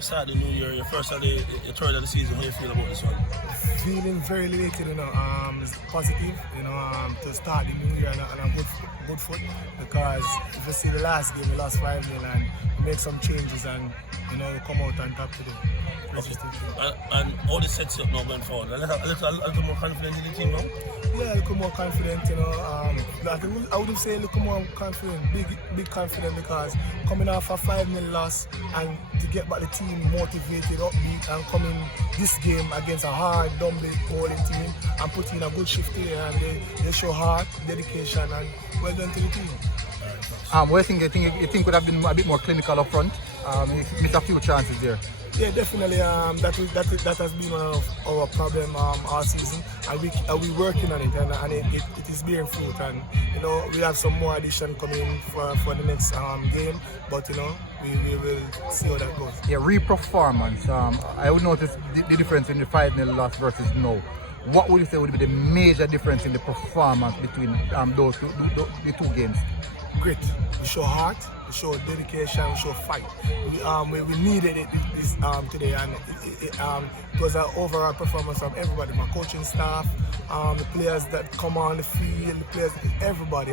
start the new year, your first of the third of the season, how you feel about this one? Feeling very elated, it's positive, to start the new year on a good foot, because if you see the last game, we lost 5-0 and make some changes and, we come out on top today. Okay. And all this sets you up now going forward. A little more confident in the team now? Yeah, a little more confident, I would say a little more confident, big confident, because coming off a 5-0 loss and to get back the team motivated, upbeat, and coming this game against a hard Dunbeholden team and put in a good shift today, and they show heart, dedication, and well done to the team. What do you think would have been a bit more clinical up front? With a few chances there. Yeah, definitely. That has been one of our problem all season, and we working on it, and it is bearing fruit. And we have some more addition coming for the next game, but we will see how that goes. Yeah, re-performance. I would notice the difference in the 5-0 loss versus now. What would you say would be the major difference in the performance between the two games? Grit. We show heart, we show dedication, we show fight. We needed it this today, and it was an overall performance of everybody, my coaching staff, the players that come on the field, the players, everybody,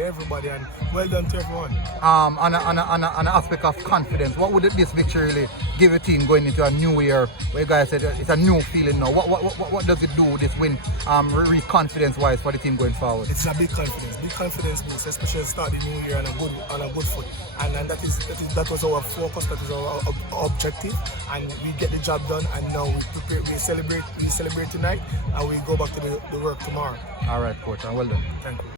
and well done to everyone. On an aspect of confidence, what would this victory really give a team going into a new year? Where you guys said it's a new feeling now. What does it do, this win, confidence-wise for the team going forward? It's a big confidence means, especially start the new year on a good foot, and that was our focus, that was our objective, and we get the job done, and now we celebrate tonight, and we go back to the work tomorrow. All right, coach, and well done. Thank you.